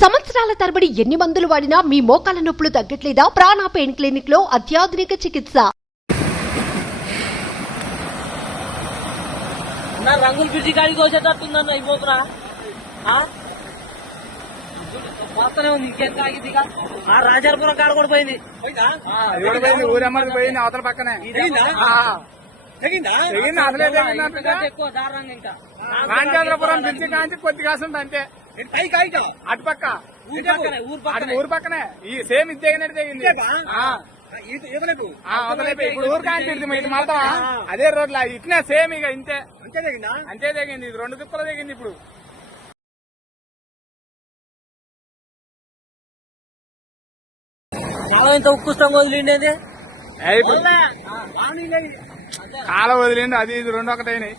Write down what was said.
సంవత్సరాల తరబడి ఎన్ని మందులు వాడినా మీ మోకాల నొప్పులు తగ్గట్లేదా? ప్రాణ పెయిన్ క్లినిక్ లో అత్యాధునిక చికిత్స. రంగులు పిచ్చి కాడికి వచ్చేటట్టుందన్న అయిపోతున్నా వస్తూనే ఉంది. ఇంకెంత ఆగింది? రాజాపురం కాడ కూడా పోయింది. ఊరమ్మది పోయింది అవతల పక్కనే ఎక్కువ దారుణంగా ఇంకా రాజాపురం బ్రిడ్జి కాంచి కొద్ది కాసుంది అంతే. అటుపక్క ఊరు పక్కనే ఈ సేమ్ ఇది తెగినట్టు తెగింది. ఇప్పుడు ఊరు కాంచి ఇది మాత్రం అదే రోడ్ల ఇట్నే సేమ్ ఇక ఇంతే అంతే తెగింది. ఇది 2 దిక్కులు తెగింది. ఇప్పుడు ఇంత ఉక్కుష్టంగా వదిలిండేది కాల వదిలిండు. అది ఇది 2 ఒకటైనాయి.